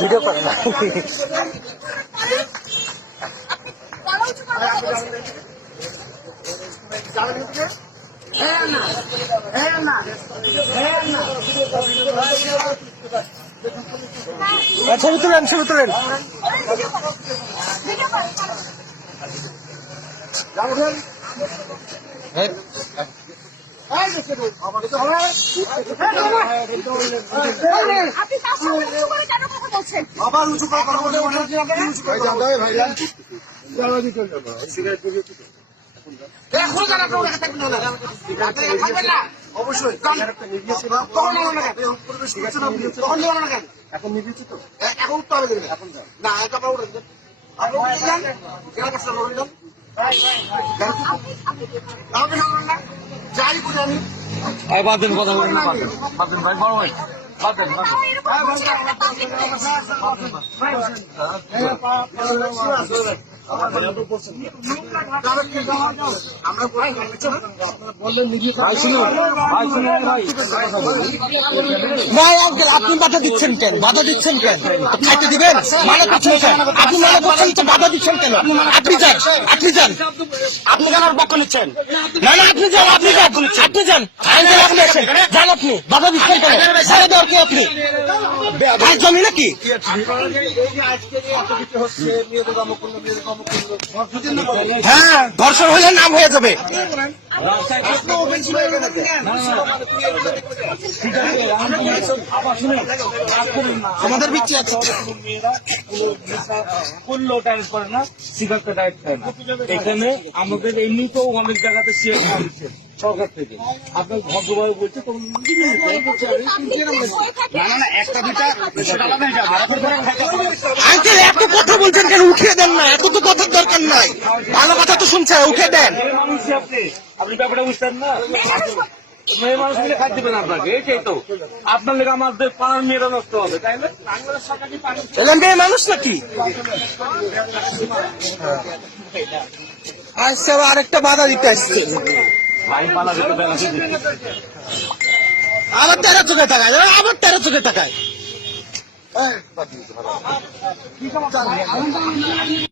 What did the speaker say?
Video করে না। ছবি তুলেন, ছবি তুলেন। আবার উঁচু করে কথা বলে অবশ্যই এখন নির্দিষ্ট তো এখন উঠতে হবে এখন না যাই করে আমি বাদেন কথা বলেন না, বাদেন ভাই, বড় ভাই বাদেন। আপনি বাধা দিচ্ছেন কেন? বাধা দিচ্ছেন কেন? খাইতে দিবেন? মানা করছেন কেন? আপনি মানা করছেন তো বাধা দিচ্ছেন কেন? আপনি যান, আপনি যান, আপনি কেন পক্ষ নিচ্ছেন? না না, আপনি যান, আপনি যান, আপনি যান, আপনি আছেন, যান, আপনি বাধা দিচ্ছেন কেন? বাধা দেওয়ার কি আপনি ভাই জমি নাকি? হ্যাঁ, ধর্ষণ হলে নাম হয়ে যাবে। আমাদের বিচ্ছি আছে করলেও ডায়েট করে না, সিগারেটটা ডায়েট করে না। এখানে আমাদের এমনিতেও অনেক জায়গাতে শেয়ার করা দিচ্ছে সরকার থেকে। আপনার ভদ্রভাবে বলছে আঙ্কেল এত কথা বলছেন কেন? উঠিয়ে দেন না, এত তো কথার দরকার নাই। ভালো কথা তো শুনছে, উঠে দেন। আপনি ব্যাপারটা বুঝতেন না, মেয়ে মানুষ মিলে খাদ্য দেবেন আপনাকে। এইটাই তো আপনার লেগে আমাদের পাড়ার মেয়েরা নষ্ট হবে, তাই না? এলাম মেয়ে মানুষ নাকি? আচ্ছা, আরেকটা বাধা দিতে আসছে। আবার 13 চোখে টাকায়, আবার 13 চোখে টাকায়।